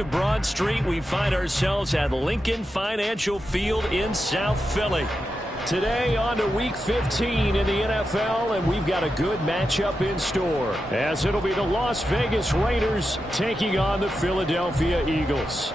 west of Broad Street, we find ourselves at Lincoln Financial Field in South Philly. Today on to Week 15 in the NFL, and we've got a good matchup in store, as it'll be the Las Vegas Raiders taking on the Philadelphia Eagles.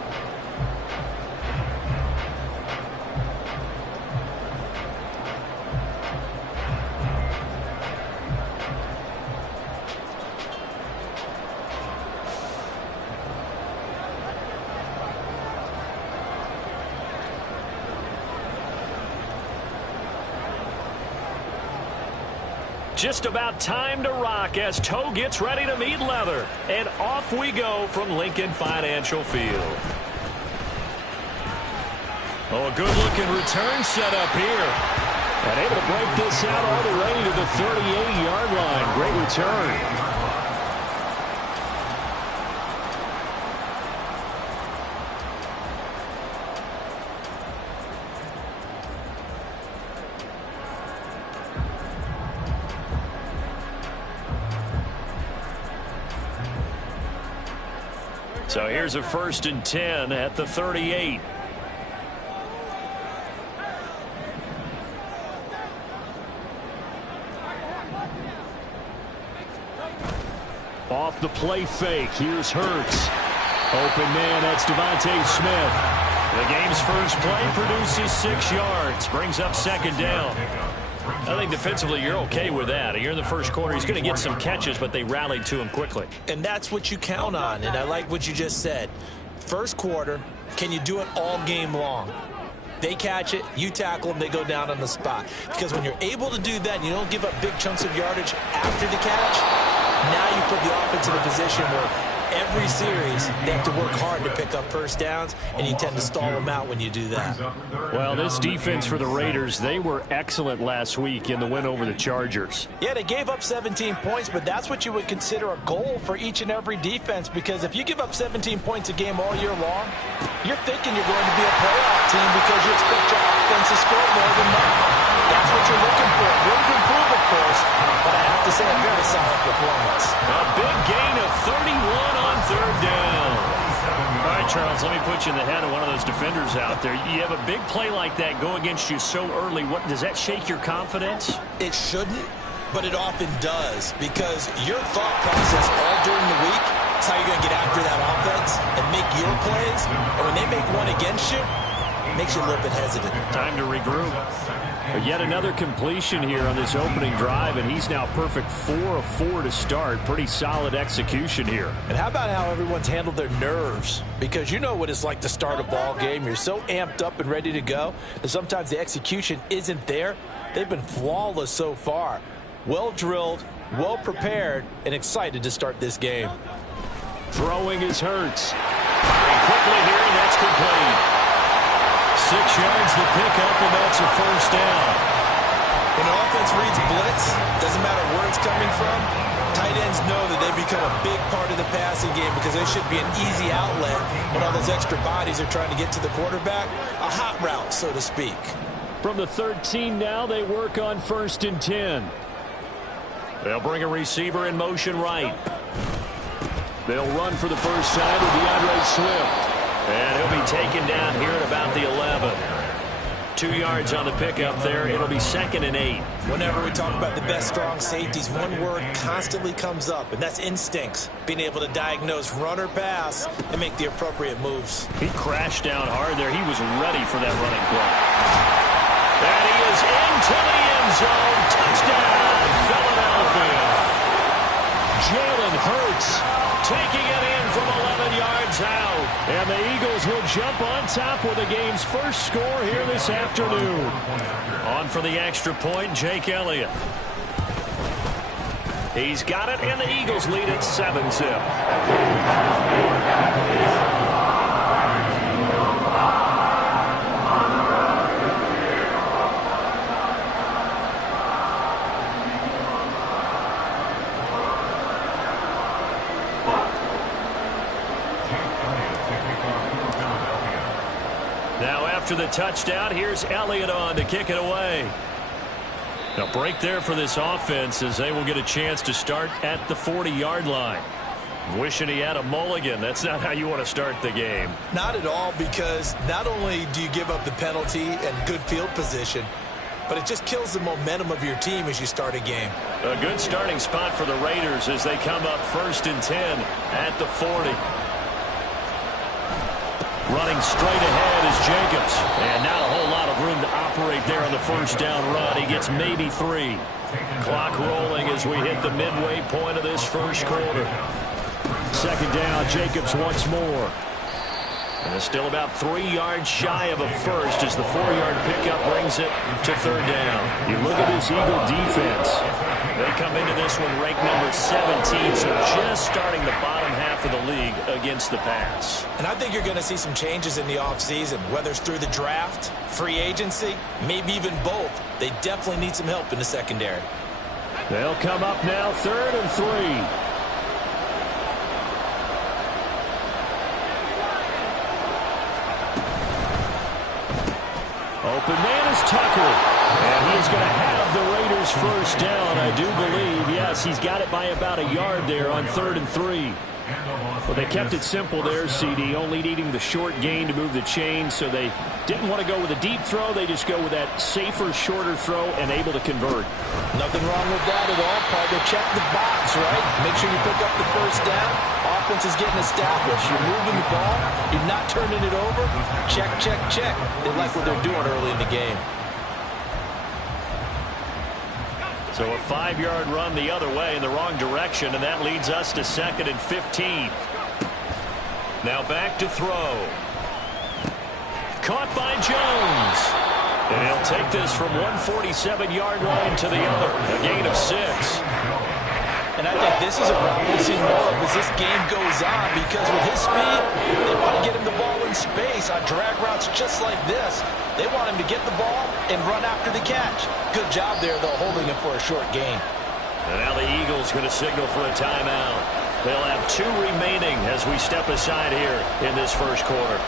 Just about time to rock as toe gets ready to meet leather. And off we go from Lincoln Financial Field. Oh, a good-looking return set up here. And able to break this out all the way to the 38-yard line. Great return. So here's a 1st and 10 at the 38. Off the play fake. Here's Hurts. Open man, that's Devontae Smith. The game's first play produces 6 yards. Brings up 2nd down. I think defensively you're okay with that. You're in the first quarter. He's going to get some catches, but they rallied to him quickly. And that's what you count on, and I like what you just said. First quarter, can you do it all game long? They catch it, you tackle them, they go down on the spot. Because when you're able to do that and you don't give up big chunks of yardage after the catch, now you put the offense in a position where every series they have to work hard to pick up first downs, and you tend to stall them out when you do that. Well, this defense for the Raiders, they were excellent last week in the win over the Chargers. Yeah, they gave up 17 points, but that's what you would consider a goal for each and every defense, because if you give up 17 points a game all year long, you're thinking you're going to be a playoff team because you expect your offense to score more than that. That's what you're looking for. Room to improve, of course, but I have to say a very solid performance. A big gain of 31 on 3rd down. All right, Charles, let me put you in the head of one of those defenders out there. You have a big play like that go against you so early. What does that shake your confidence? It shouldn't, but it often does, because your thought process all during the week is how you're going to get after that offense and make your plays. And when they make one against you, it makes you a little bit hesitant. Time to regroup. But yet another completion here on this opening drive, and he's now perfect 4 of 4 to start. Pretty solid execution here. And how about how everyone's handled their nerves? Because you know what it's like to start a ball game. You're so amped up and ready to go, and sometimes the execution isn't there. They've been flawless so far. Well drilled, well prepared, and excited to start this game. Throwing is Hurts. Firing quickly here, and that's complete. 6 yards the pickup, and that's a 1st down. When an offense reads blitz, doesn't matter where it's coming from, tight ends know that they become a big part of the passing game because they should be an easy outlet when all those extra bodies are trying to get to the quarterback. A hot route, so to speak. From the 13 now, they work on 1st and 10. They'll bring a receiver in motion right. They'll run for the first time with DeAndre Swift. And he'll be taken down here at about the 11. 2 yards on the pickup there. It'll be 2nd and 8. Whenever we talk about the best strong safeties, one word constantly comes up, and that's instincts. Being able to diagnose run or pass and make the appropriate moves. He crashed down hard there. He was ready for that running play. And he is into the end zone. Touchdown, Philadelphia. Jalen Hurts taking it in from 11 yards out. And the Eagles will jump on top with the game's first score here this afternoon. On for the extra point, Jake Elliott. He's got it, and the Eagles lead at 7-zip. After the touchdown, here's Elliott on to kick it away. A break there for this offense as they will get a chance to start at the 40-yard line. Wishing he had a mulligan. That's not how you want to start the game. Not at all, because not only do you give up the penalty and good field position, but it just kills the momentum of your team as you start a game. A good starting spot for the Raiders as they come up 1st and 10 at the 40. Running straight ahead is Jacobs. And not a whole lot of room to operate there on the first down run. He gets maybe 3. Clock rolling as we hit the midway point of this first quarter. 2nd down, Jacobs once more. And it's still about 3 yards shy of a first as the 4-yard pickup brings it to 3rd down. You look at this Eagle defense. They come into this one ranked number 17, so just starting the bottom half of the league against the pass. And I think you're going to see some changes in the offseason, whether it's through the draft, free agency, maybe even both. They definitely need some help in the secondary. They'll come up now 3rd and 3. Open man is Tucker. And he is going to have the Raiders first down, I do believe. Yes, he's got it by about a yard there on 3rd and 3. Well, they kept it simple there, CD, only needing the short gain to move the chain, so they didn't want to go with a deep throw. They just go with that safer, shorter throw and able to convert. Nothing wrong with that at all, partner. Check the box, right? Make sure you pick up the first down. Offense is getting established. You're moving the ball. You're not turning it over. Check, check, check. They like what they're doing early in the game. So a 5-yard run the other way in the wrong direction, and that leads us to 2nd and 15. Now back to throw. Caught by Jones. And he'll take this from 147-yard line to the other. A gain of 6. And I think this is a route we'll see more of as this game goes on, because with his speed, they want to get him the ball in space on drag routes just like this. They want him to get the ball and run after the catch. Good job there, though, holding him for a short gain. And now the Eagles going to signal for a timeout. They'll have 2 remaining as we step aside here in this first quarter.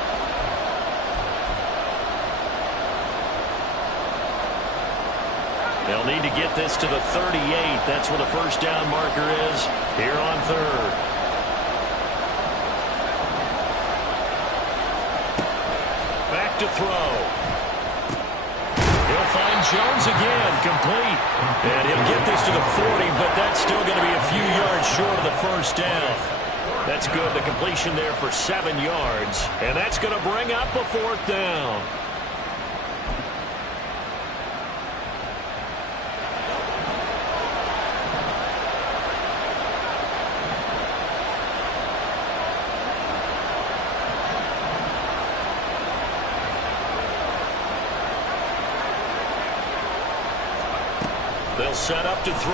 They'll need to get this to the 38. That's where the first down marker is here on 3rd. Back to throw. He'll find Jones again, complete. And he'll get this to the 40, but that's still going to be a few yards short of the first down. That's good. The completion there for 7 yards. And that's going to bring up a 4th down. They'll set up to throw.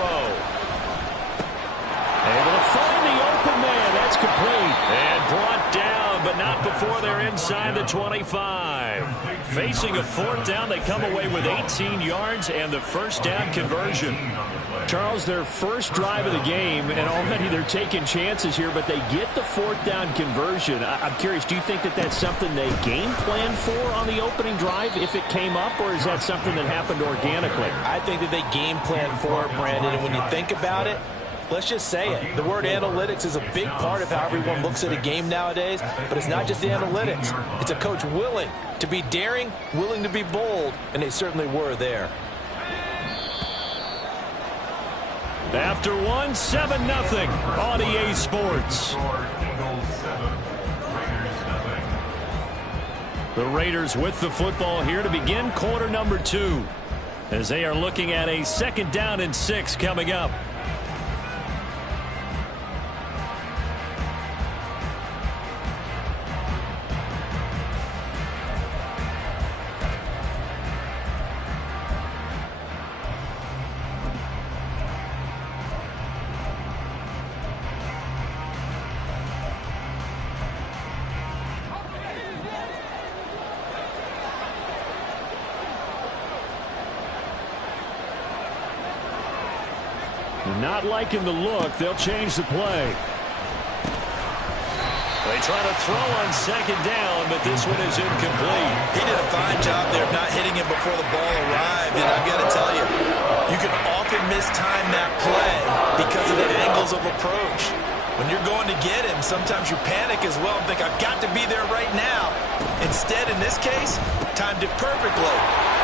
Able to find the open man. That's complete. And brought down, but not before they're inside the 25. Facing a 4th down, they come away with 18 yards and the first down conversion. Charles, their first drive of the game, and already they're taking chances here, but they get the 4th down conversion. I'm curious, do you think that that's something they game planned for on the opening drive if it came up, or is that something that happened organically? I think that they game planned for it, Brandon, and when you think about it, let's just say it. The word analytics is a big part of how everyone looks at a game nowadays, but it's not just the analytics. It's a coach willing to be daring, willing to be bold, and they certainly were there. After one, 7-0 on EA Sports. The Raiders with the football here to begin quarter number 2, as they are looking at a 2nd down and 6 coming up. Not liking the look. They'll change the play. They try to throw on 2nd down, but this one is incomplete. He did a fine job there of not hitting him before the ball arrived, and I've got to tell you, you can often mistime that play because of the angles of approach. When you're going to get him, sometimes you panic as well and think, I've got to be there right now. Instead, in this case, timed it perfectly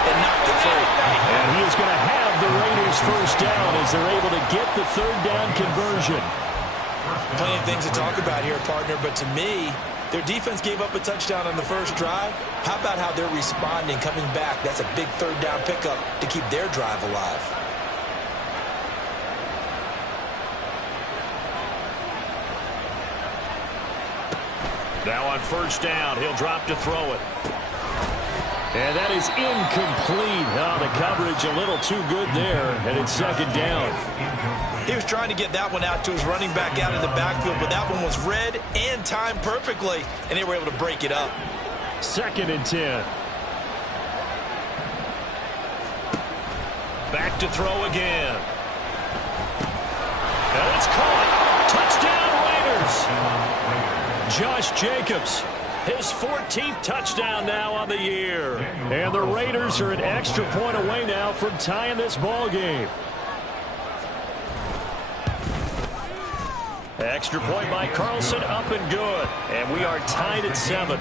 and knocked it free. And he is going to have the Raiders first down as they're able to get the third down conversion. Plenty of things to talk about here, partner, but to me, their defense gave up a touchdown on the first drive. How about how they're responding, coming back? That's a big third down pickup to keep their drive alive. Now on first down, he'll drop to throw it. And that is incomplete. Oh, the coverage a little too good there, and it's second down. He was trying to get that one out to his running back out of the backfield, but that one was read and timed perfectly, and they were able to break it up. 2nd and 10. Back to throw again. And it's caught. Touchdown Raiders. Josh Jacobs, his 14th touchdown now on the year. And the Raiders are an extra point away now from tying this ball game. Extra point by Carlson, up and good. And we are tied at 7.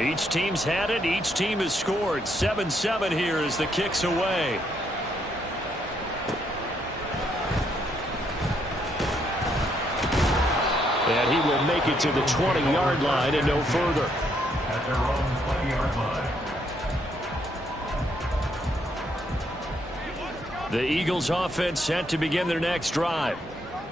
Each team's had it. Each team has scored. 7-7 here as the kick's away. And he will make it to the 20-yard line and no further. At their own 20-yard line. The Eagles offense set to begin their next drive.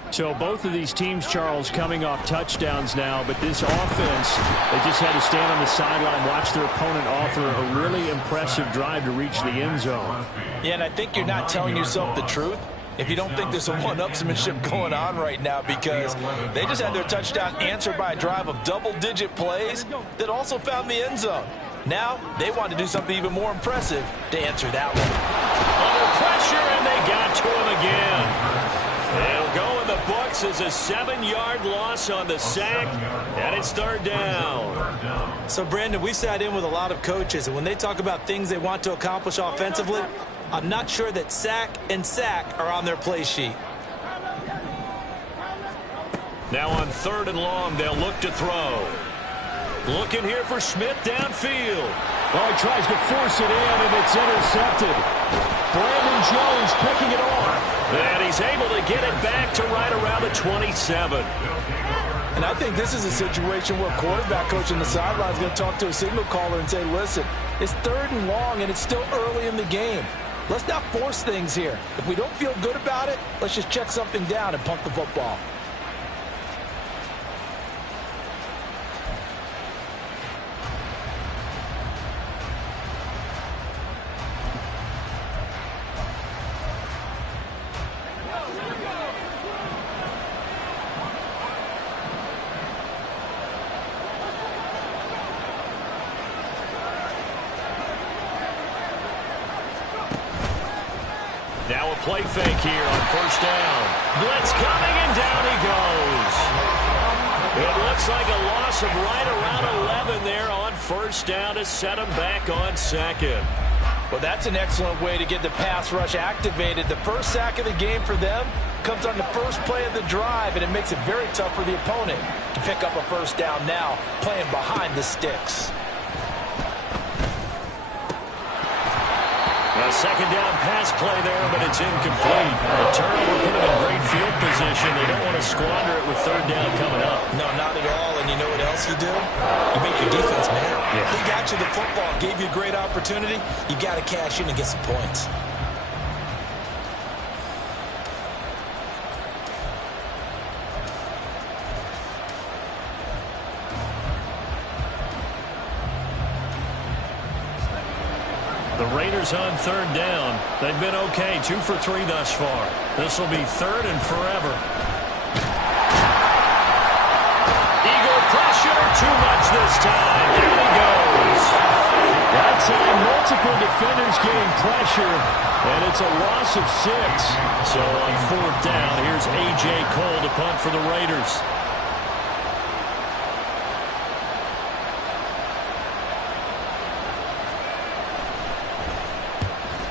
So both of these teams, Charles, coming off touchdowns now, but this offense, they just had to stand on the sideline, watch their opponent offer a really impressive drive to reach the end zone. Yeah, and I think you're not telling yourself the truth if you don't think there's some one-upsmanship going on right now, because they just had their touchdown answered by a drive of double-digit plays that also found the end zone. Now they want to do something even more impressive to answer that one. Under pressure, and they got to him again. They'll go in the books as a 7-yard loss on the sack, and it's third down. So, Brandon, we sat in with a lot of coaches, and when they talk about things they want to accomplish offensively, I'm not sure that sack and sack are on their play sheet. Now on 3rd and long, they'll look to throw. Looking here for Smith downfield. Oh, he tries to force it in, and it's intercepted. Brandon Jones picking it off. And he's able to get it back to right around the 27. And I think this is a situation where a quarterback coach on the sideline is going to talk to a signal caller and say, listen, it's 3rd and long, and it's still early in the game. Let's not force things here. If we don't feel good about it, let's just check something down and punt the football. Now a play fake here on first down. Blitz coming, and down he goes. It looks like a loss of right around 11 there on first down to set him back on 2nd. Well, that's an excellent way to get the pass rush activated. The first sack of the game for them comes on the first play of the drive, and it makes it very tough for the opponent to pick up a first down now, playing behind the sticks. A 2nd down pass play there, but it's incomplete. The turnover put them in great field position. They don't want to squander it with 3rd down coming up. No, not at all. And you know what else you do? You make your defense mad. Yeah. They got you the football, gave you a great opportunity. You got to cash in and get some points. The Raiders on 3rd down. They've been okay, 2 for 3 thus far. This will be 3rd and forever. Eagle pressure, too much this time. There he goes. That time, multiple defenders getting pressure, and it's a loss of 6. So on 4th down, here's A.J. Cole to punt for the Raiders.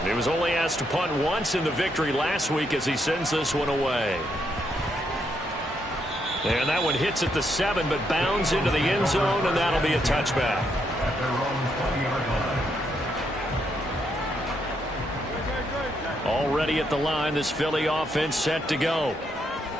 He was only asked to punt once in the victory last week as he sends this one away. And that one hits at the 7, but bounds into the end zone, and that'll be a touchback. Already at the line, this Philly offense set to go.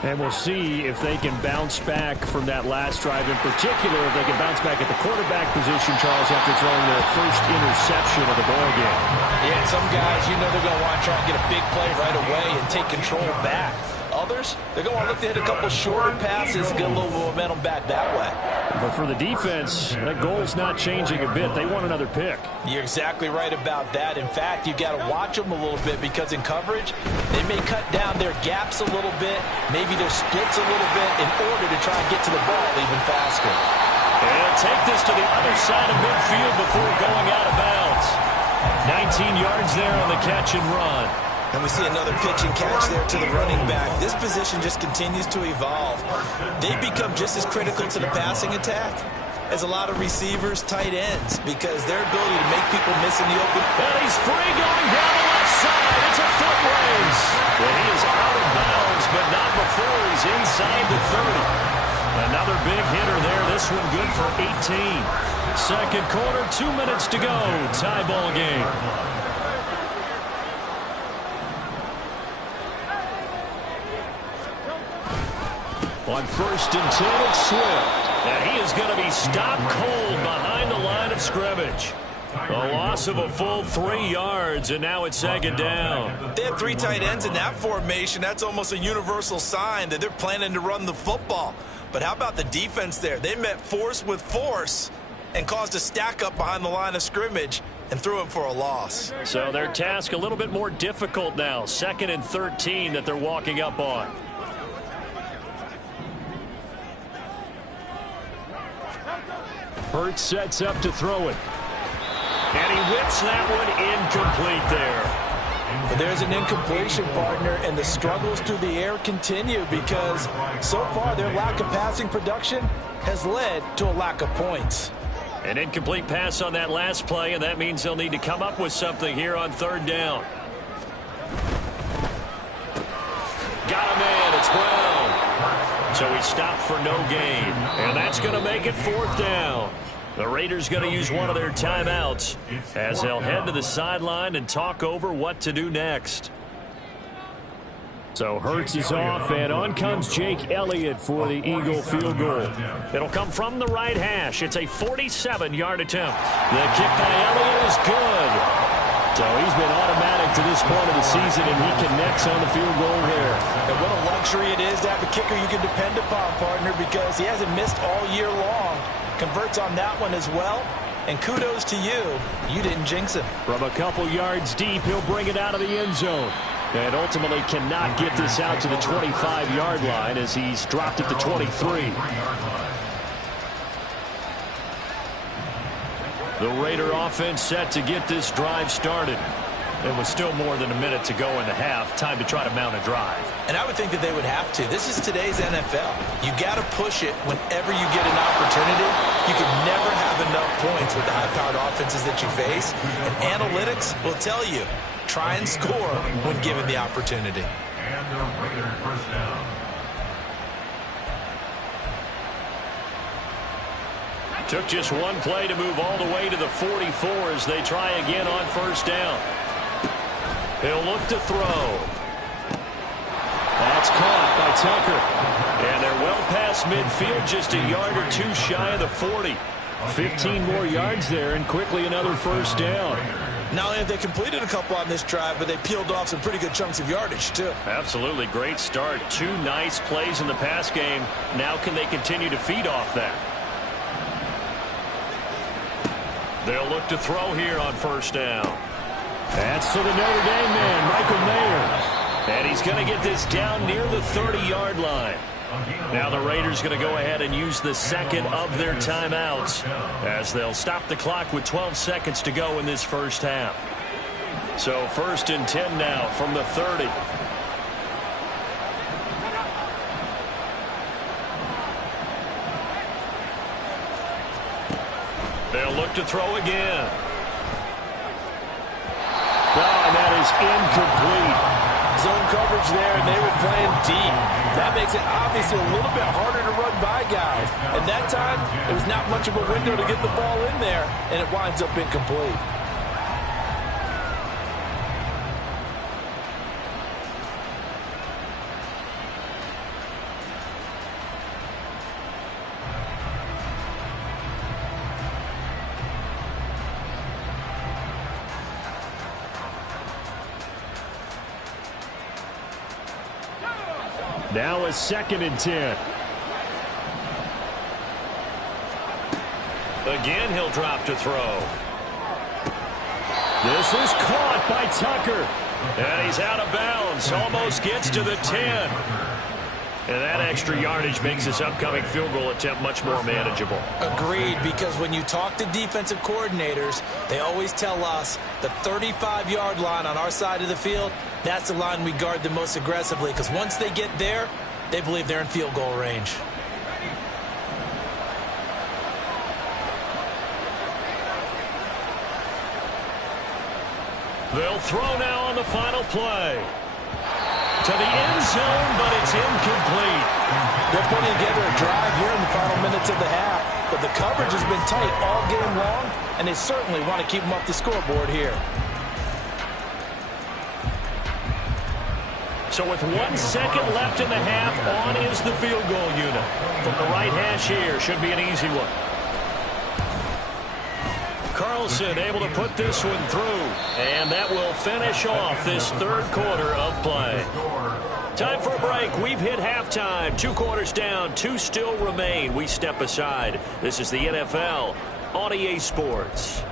And we'll see if they can bounce back from that last drive. In particular, if they can bounce back at the quarterback position, Charles, after throwing their first interception of the ballgame. Yeah, some guys, you know they're going to want to try and get a big play right away and take control back. Others, they're going to want to look to hit a couple shorter passes, get a little momentum back that way. But for the defense, that goal's not changing a bit. They want another pick. You're exactly right about that. In fact, you've got to watch them a little bit because in coverage, they may cut down their gaps a little bit, maybe their splits a little bit in order to try and get to the ball even faster. And take this to the other side of midfield before going out of bounds. 19 yards there on the catch and run. And we see another pitch and catch there to the running back. This position just continues to evolve. They become just as critical to the passing attack as a lot of receivers, tight ends, because their ability to make people miss in the open. And he's free going down the left side. It's a foot race. And he is out of bounds, but not before he's inside the 30. Another big hitter there. This one good for 18. Second quarter, 2 minutes to go. Tie ball game. On 1st and 10, it's Swift. And he is going to be stopped cold behind the line of scrimmage. A loss of a full 3 yards, and now it's 2nd down. They have 3 tight ends in that formation. That's almost a universal sign that they're planning to run the football. But how about the defense there? They met force with force and caused a stack up behind the line of scrimmage and threw him for a loss. So their task a little bit more difficult now. 2nd and 13 that they're walking up on. Hurts sets up to throw it. And he whips that one incomplete there. But there's an incompletion, partner, and the struggles through the air continue because so far their lack of passing production has led to a lack of points. An incomplete pass on that last play, and that means they'll need to come up with something here on 3rd down. Got him in. It's Brown. So he stopped for no gain. And that's going to make it 4th down. The Raiders going to use one of their timeouts as they'll head to the sideline and talk over what to do next. So Hurts is off, and on comes Jake Elliott for the Eagle field goal. It'll come from the right hash. It's a 47-yard attempt. The kick by Elliott is good. So he's been automatic to this point of the season, and he connects on the field goal there. And what a luxury it is to have a kicker you can depend upon, partner, because he hasn't missed all year long. Converts on that one as well. And kudos to you. You didn't jinx him. From a couple yards deep, he'll bring it out of the end zone. And ultimately cannot get this out to the 25-yard line as he's dropped it to 23. The Raider offense set to get this drive started. It was still more than a minute to go in the half. Time to try to mount a drive. And I would think that they would have to. This is today's NFL. You got to push it whenever you get an opportunity. You can never have enough points with the high-powered offenses that you face. And analytics will tell you, try and score when given the opportunity. And the Raiders first down. Took just one play to move all the way to the 44 as they try again on 1st down. He'll look to throw. That's caught by Tucker. And they're well past midfield, just a yard or two shy of the 40. 15 more yards there, and quickly another 1st down. Not only have they completed a couple on this drive, but they peeled off some pretty good chunks of yardage, too. Absolutely. Great start. 2 nice plays in the pass game. Now can they continue to feed off that? They'll look to throw here on 1st down. That's to the Notre Dame man, Michael Mayer. And he's going to get this down near the 30-yard line. Now the Raiders going to go ahead and use the 2nd of their timeouts as they'll stop the clock with 12 seconds to go in this 1st half. So 1st and 10 now from the 30. They'll look to throw again. Oh, and that incomplete. Zone coverage there, and they were playing deep. That makes it obviously a little bit harder to run by guys. And that time, it was not much of a window to get the ball in there, and it winds up incomplete. Now a 2nd and 10. Again, he'll drop to throw. This is caught by Tucker. And he's out of bounds. Almost gets to the 10. And that extra yardage makes this upcoming field goal attempt much more manageable. Agreed, because when you talk to defensive coordinators, they always tell us the 35-yard line on our side of the field, that's the line we guard the most aggressively, because once they get there, they believe they're in field goal range. They'll throw now on the final play. To the end zone, but it's incomplete. They're putting together a drive here in the final minutes of the half, but the coverage has been tight all game long, and they certainly want to keep them up the scoreboard here. So with 1 second left in the half, on is the field goal unit. From the right hash here, should be an easy one. Carlson able to put this one through, and that will finish off this 3rd quarter of play. Time for a break. We've hit halftime. 2 quarters down, 2 still remain. We step aside. This is the NFL on EA Sports.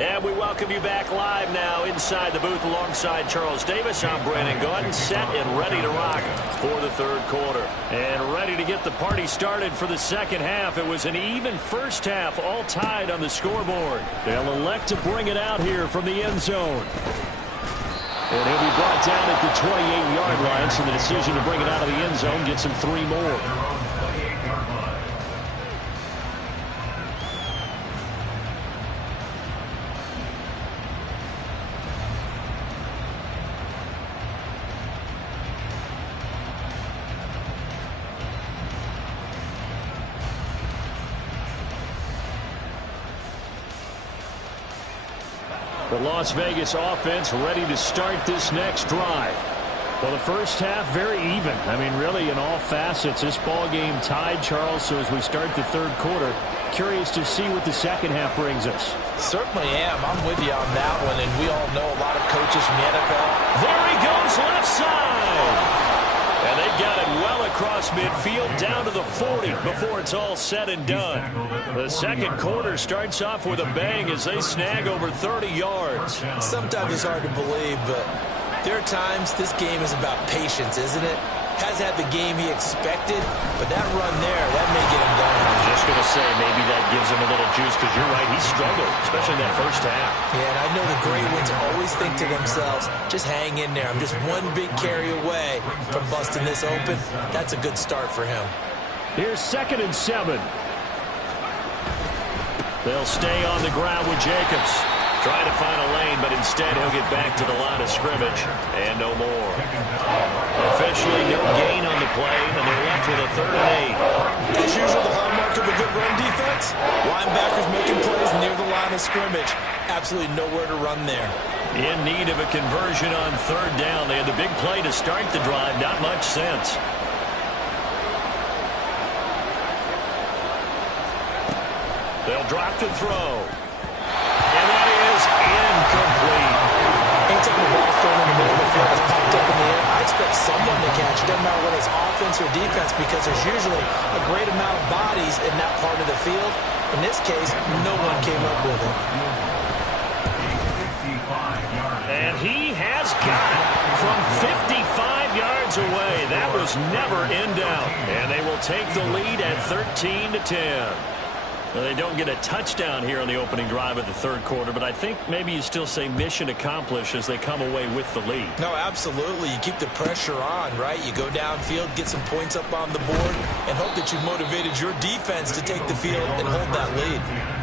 And we welcome you back live now inside the booth alongside Charles Davis. I'm Brandon Gaudin, set and ready to rock for the 3rd quarter. And ready to get the party started for the 2nd half. It was an even first half, all tied on the scoreboard. They'll elect to bring it out here from the end zone. And he'll be brought down at the 28-yard line, so the decision to bring it out of the end zone gets him 3 more. The Las Vegas offense ready to start this next drive. Well, the first half very even. I mean, really in all facets, this ball game tied, Charles. So as we start the 3rd quarter, curious to see what the 2nd half brings us. Certainly am. I'm with you on that one, and we all know a lot of coaches from the NFL. There he goes, left side. And they've got it well across midfield down to the 40 before it's all said and done. The 2nd quarter starts off with a bang as they snag over 30 yards. Sometimes it's hard to believe, but there are times this game is about patience, isn't it? Has had the game he expected, but that run there, that may get him done. I was just going to say, maybe that gives him a little juice, because you're right, he struggled, especially in that first half. Yeah, and I know the great ones always think to themselves, just hang in there. I'm just one big carry away from busting this open. That's a good start for him. Here's 2nd and 7. They'll stay on the ground with Jacobs. Trying to find a lane, but instead he'll get back to the line of scrimmage, and no more. Officially, no gain on the play, and they're left with a 3rd and 8. As usual, the hallmark of a good run defense, linebackers making plays near the line of scrimmage. Absolutely nowhere to run there. In need of a conversion on 3rd down. They had the big play to start the drive. Not much sense. They'll drop to throw. And that is incomplete. Anytime the ball's thrown in the middle of the field, it's popped up in the air, I expect someone to catch it. Doesn't matter whether it's offense or defense, because there's usually a great amount of bodies in that part of the field. In this case, no one came up with it. And he has got it from 55 yards away. That was never in doubt. And they will take the lead at 13-10. Well, they don't get a touchdown here on the opening drive of the third quarter, but I think maybe you still say mission accomplished as they come away with the lead. No, absolutely. You keep the pressure on, right? You go downfield, get some points up on the board, and hope that you've motivated your defense to take the field and hold that lead.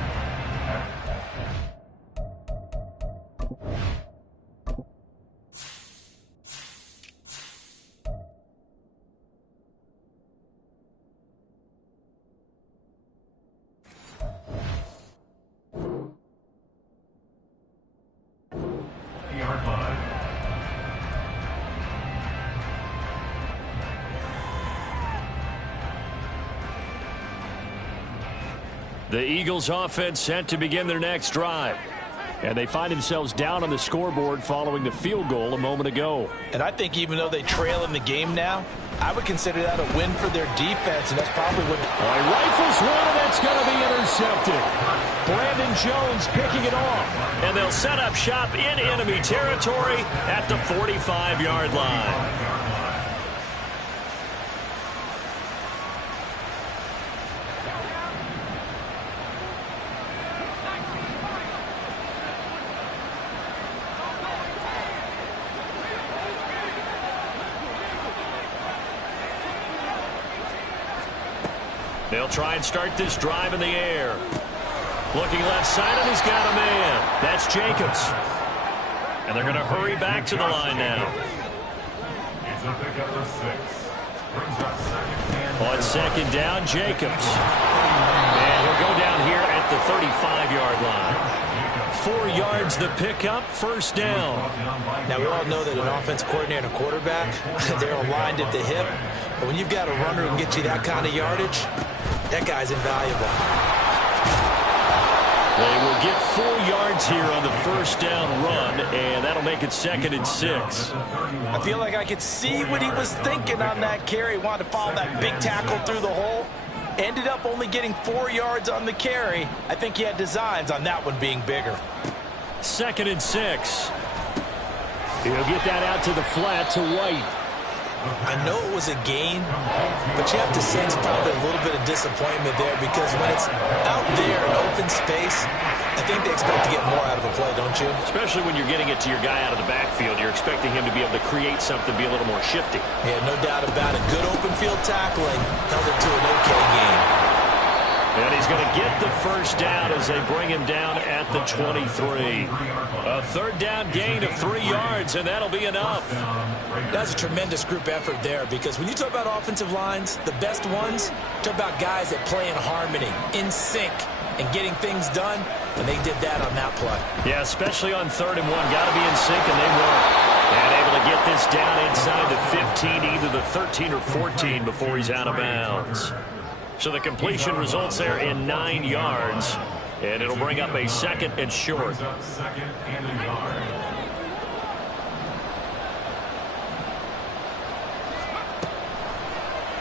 The Eagles offense set to begin their next drive. And they find themselves down on the scoreboard following the field goal a moment ago. And I think even though they trail in the game now, I would consider that a win for their defense, and that's probably what... He rifles one, and that's going to be intercepted. Brandon Jones picking it off. And they'll set up shop in enemy territory at the 45-yard line. They'll try and start this drive in the air. Looking left side, and he's got a man. That's Jacobs. And they're going to hurry back to the line now. It's a pickup for 6. Brings up second. On second down, Jacobs. And he'll go down here at the 35-yard line. 4 yards the pickup, first down. Now, we all know that an offense coordinator and a quarterback, they're aligned at the hip. But when you've got a runner who can get you that kind of yardage, that guy's invaluable. They will get 4 yards here on the first down run, and that'll make it 2nd and 6. I feel like I could see what he was thinking on that carry. He wanted to follow that big tackle through the hole. Ended up only getting 4 yards on the carry. I think he had designs on that one being bigger. 2nd and 6. He'll get that out to the flat to White. I know it was a gain, but you have to sense probably a little bit of disappointment there because when it's out there in open space, I think they expect to get more out of the play, don't you? Especially when you're getting it to your guy out of the backfield. You're expecting him to be able to create something, be a little more shifty. Yeah, no doubt about it. Good open field tackling held it to an okay game. And he's going to get the first down as they bring him down at the 23. A third down gain of 3 yards, and that'll be enough. That's a tremendous group effort there because when you talk about offensive lines, the best ones, talk about guys that play in harmony, in sync, and getting things done, and they did that on that play. Yeah, especially on 3rd and 1. Got to be in sync, and they were. And able to get this down inside the 15, either the 13 or 14 before he's out of bounds. So the completion results there in 9 yards, and it'll bring up a 2nd and short. Second and a yard.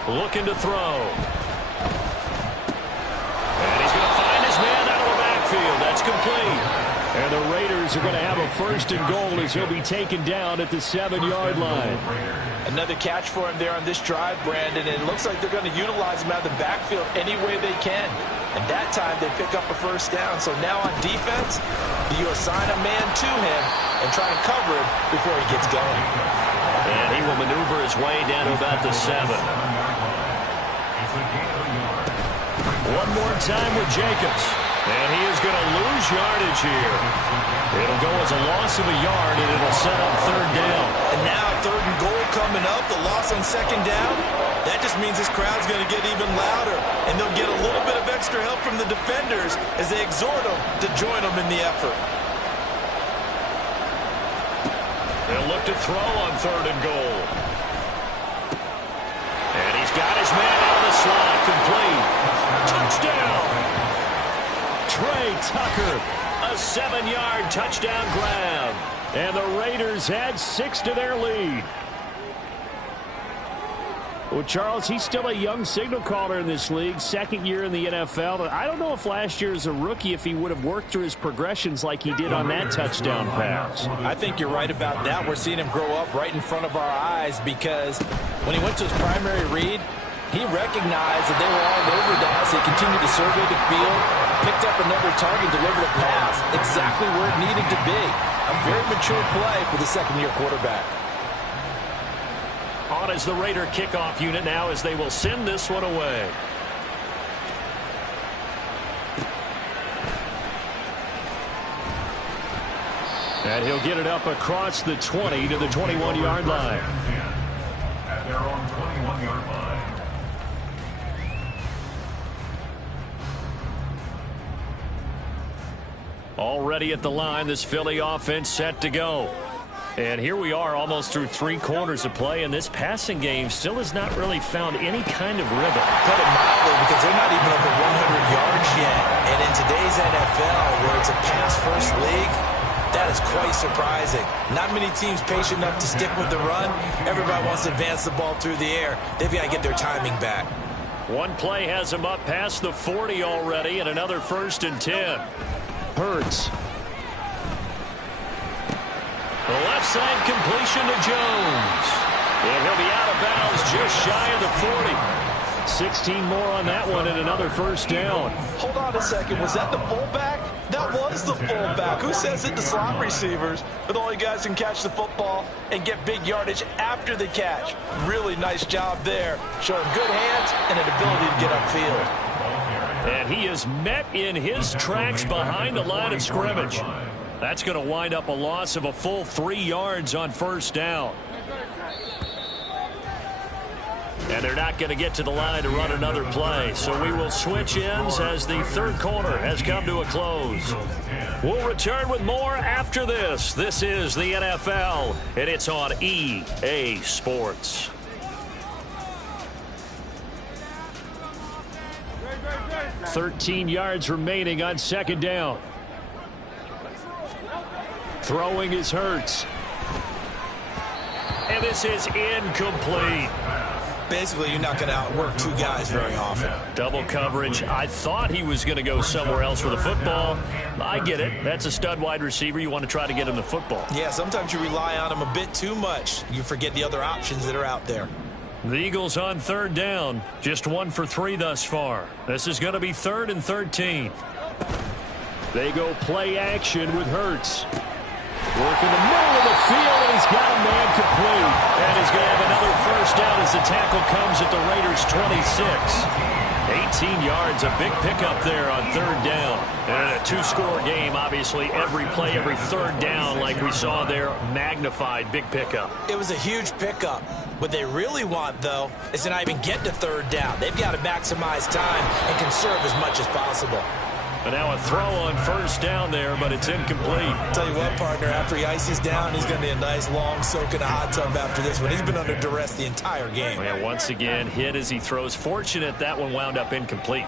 Looking to throw. And he's going to find his man out of the backfield. That's complete. And the Raiders are going to have a 1st and goal as he'll be taken down at the 7-yard line. Another catch for him there on this drive, Brandon, and it looks like they're going to utilize him out of the backfield any way they can. And that time they pick up a 1st down. So now on defense, you assign a man to him and try and cover him before he gets going. And he will maneuver his way down to about the 7. One more time with Jacobs. And he is going to lose yardage here. It'll go as a loss of a yard, and it'll set up 3rd down. And now 3rd and goal coming up, the loss on 2nd down. That just means this crowd's going to get even louder, and they'll get a little bit of extra help from the defenders as they exhort them to join them in the effort. They'll look to throw on 3rd and goal. And he's got his man out of the slot, complete. Touchdown! Trey Tucker, a 7-yard touchdown grab. And the Raiders add 6 to their lead. Well, Charles, he's still a young signal caller in this league, 2nd year in the NFL. I don't know if last year as a rookie, if he would have worked through his progressions like he did on that touchdown pass. I think you're right about that. We're seeing him grow up right in front of our eyes because when he went to his primary read, He recognized that they were all over that as they continued to survey the field, picked up another target, delivered a pass exactly where it needed to be. A very mature play for the second-year quarterback. On is the Raider kickoff unit now as they will send this one away. And he'll get it up across the 20 to the 21-yard line. At their own 21-yard line. Already at the line, this Philly offense set to go. And here we are almost through 3 quarters of play, and this passing game still has not really found any kind of rhythm. Put it mildly, because they're not even over 100 yards yet. And in today's NFL, where it's a pass-first league, that is quite surprising. Not many teams patient enough to stick with the run. Everybody wants to advance the ball through the air. They've got to get their timing back. One play has him up past the 40 already, and another 1st and 10. Hurts. The left side completion to Jones. And he'll be out of bounds just shy of the 40. 16 more on that one and another 1st down. Hold on a second. Was that the fullback? That was the fullback. Who says it to slot receivers? But only guys can catch the football and get big yardage after the catch. Really nice job there. Showing good hands and an ability to get upfield. And he is met in his tracks behind the line of scrimmage. That's going to wind up a loss of a full 3 yards on 1st down. And they're not going to get to the line to run another play. So we will switch ends as the 3rd quarter has come to a close. We'll return with more after this. This is the NFL, and it's on EA Sports. $13 yards remaining on 2nd down. Throwing is Hurts. And this is incomplete. Basically, you're not going to outwork 2 guys very often. Double coverage. I thought he was going to go somewhere else with the football. I get it. That's a stud wide receiver. You want to try to get him the football. Yeah, sometimes you rely on him a bit too much. You forget the other options that are out there. The Eagles on 3rd down. Just 1 for 3 thus far. This is going to be 3rd and 13. They go play action with Hurts. Working the middle of the field, and he's got a man complete. And he's going to have another 1st down as the tackle comes at the Raiders' 26. 18 yards, a big pickup there on 3rd down. And in a 2-score game, obviously, every play, every 3rd down, like we saw there, magnified, big pickup. It was a huge pickup. What they really want, though, is to not even get to 3rd down. They've got to maximize time and conserve as much as possible. But now a throw on 1st down there, but it's incomplete. Tell you what, partner, after he ices down, he's going to be a nice long soak in a hot tub after this one. He's been under duress the entire game. And once again, hit as he throws. Fortunate that one wound up incomplete.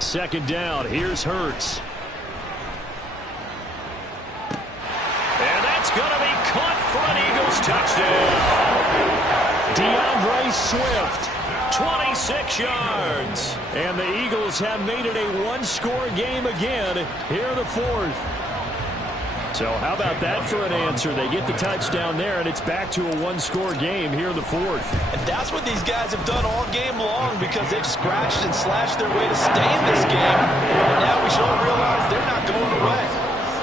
2nd down, here's Hurts. And that's going to be caught for an Eagles touchdown. DeAndre Swift. 26 yards. And the Eagles have made it a 1-score game again here in the 4th. So how about that for an answer? They get the touchdown there, and it's back to a 1-score game here in the 4th. And that's what these guys have done all game long, because they've scratched and slashed their way to stay in this game. And now we should all realize they're not going away.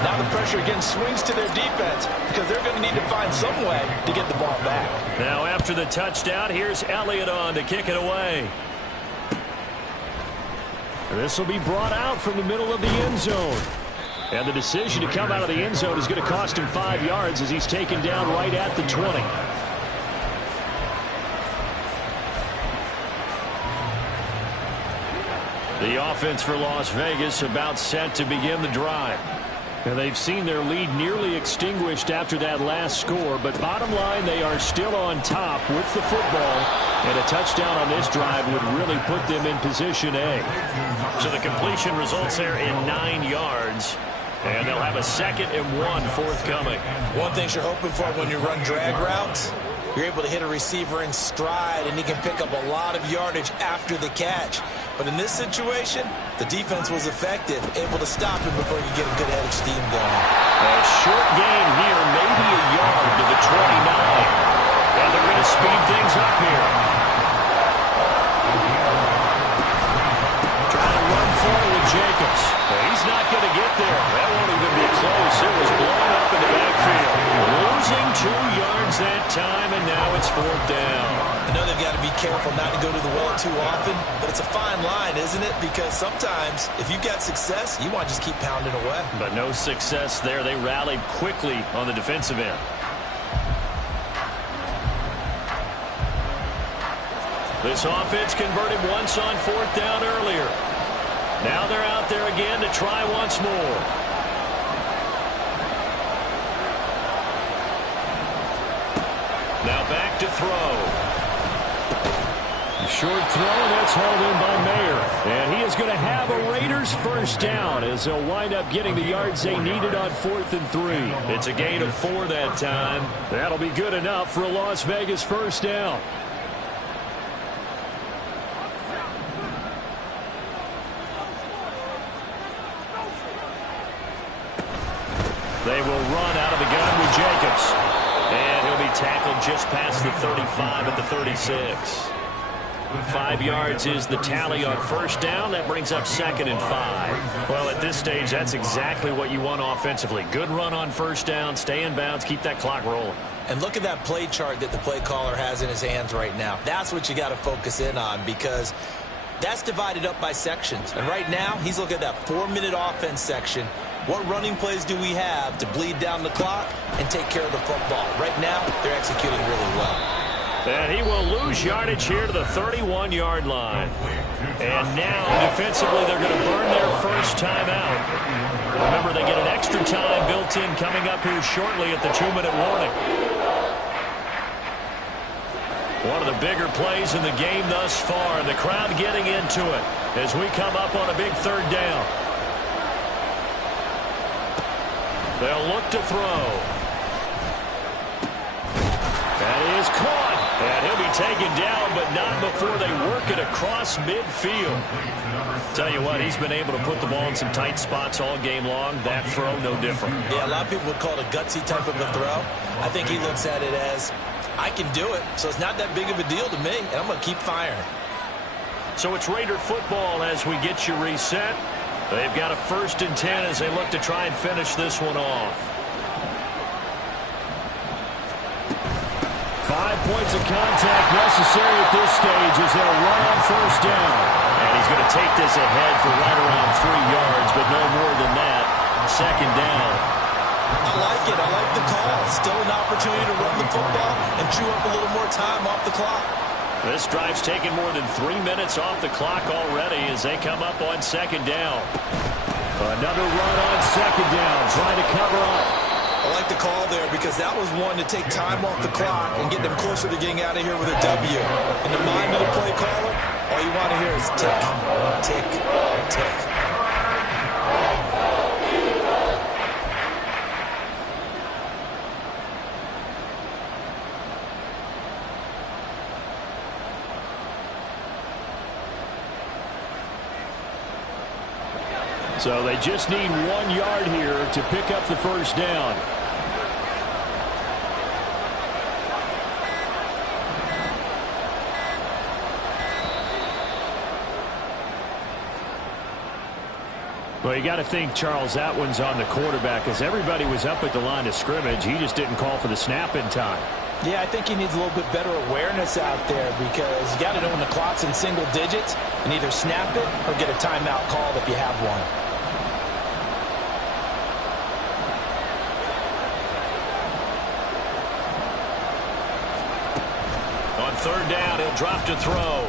Now the pressure again swings to their defense, because they're going to need to find some way to get the ball back. Now after the touchdown, here's Elliott on to kick it away. This will be brought out from the middle of the end zone. And the decision to come out of the end zone is going to cost him 5 yards as he's taken down right at the 20. The offense for Las Vegas about set to begin the drive. And they've seen their lead nearly extinguished after that last score. But bottom line, they are still on top with the football. And a touchdown on this drive would really put them in position A. So the completion results there in 9 yards. And they'll have a 2nd and 1 forthcoming. One thing you're hoping for when you run drag routes, you're able to hit a receiver in stride, and he can pick up a lot of yardage after the catch. But in this situation, the defense was effective, able to stop him before he could get a good head of steam going. A short gain here, maybe a yard to the 29. And they're going to speed things up here. going to get there. That won't even be close. It was blown up in the backfield. Losing 2 yards that time, and now it's 4th down. I know they've got to be careful not to go to the well too often, but it's a fine line, isn't it? Because sometimes, if you've got success, you want to just keep pounding away. But no success there. They rallied quickly on the defensive end. This offense converted once on 4th down earlier. Now they're out there again to try once more. Now back to throw. A short throw, and that's hauled in by Mayer. And he is going to have a Raiders first down as they'll wind up getting the yards they needed on 4th and 3. It's a gain of 4 that time. That'll be good enough for a Las Vegas first down. They will run out of the gun with Jacobs. And he'll be tackled just past the 35 at the 36. 5 yards is the tally on first down. That brings up 2nd and 5. Well, at this stage, that's exactly what you want offensively. Good run on first down, stay in bounds, keep that clock rolling. And look at that play chart that the play caller has in his hands right now. That's what you got to focus in on, because that's divided up by sections. And right now, he's looking at that 4-minute offense section. What running plays do we have to bleed down the clock and take care of the football? Right now, they're executing really well. And he will lose yardage here to the 31-yard line. And now, defensively, they're going to burn their first time out. Remember, they get an extra time built in coming up here shortly at the 2-minute warning. One of the bigger plays in the game thus far, and the crowd getting into it as we come up on a big 3rd down. They'll look to throw. That is caught. And he'll be taken down, but not before they work it across midfield. Tell you what, he's been able to put the ball in some tight spots all game long. That throw, no different. Yeah, a lot of people would call it a gutsy type of a throw. I think he looks at it as, I can do it, so it's not that big of a deal to me, and I'm going to keep firing. So it's Raider football as we get you reset. They've got a 1st and 10 as they look to try and finish this one off. 5 points of contact necessary at this stage as they'll run on first down. And he's going to take this ahead for right around 3 yards, but no more than that. 2nd down. I like it. I like the call. Still an opportunity to run the football and chew up a little more time off the clock. This drive's taken more than 3 minutes off the clock already as they come up on 2nd down. Another run on 2nd down, trying to cover up. I like the call there because that was one to take time off the clock and get them closer to getting out of here with a W. In the mind of the play caller, all you want to hear is tick, tick, tick. So they just need 1 yard here to pick up the first down. Well, you got to think, Charles, that one's on the quarterback as everybody was up at the line of scrimmage. He just didn't call for the snap in time. Yeah, I think he needs a little bit better awareness out there because you got to know when the clock's in single digits and either snap it or get a timeout called if you have one. On 3rd down, he'll drop to throw.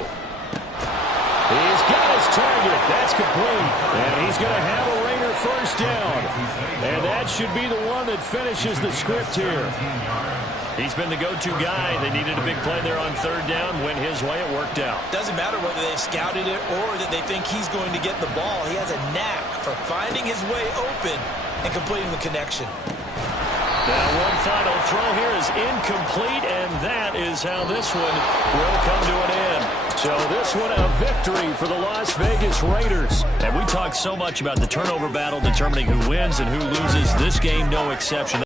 He's got his target. That's complete. And he's going to have a Raider first down. And that should be the one that finishes the script here. He's been the go-to guy. They needed a big play there on 3rd down. Went his way. It worked out. Doesn't matter whether they've scouted it or that they think he's going to get the ball. He has a knack for finding his way open and completing the connection. Now one final throw here is incomplete, and that is how this one will come to an end. So this one a victory for the Las Vegas Raiders. And we talked so much about the turnover battle determining who wins and who loses. This game, no exception.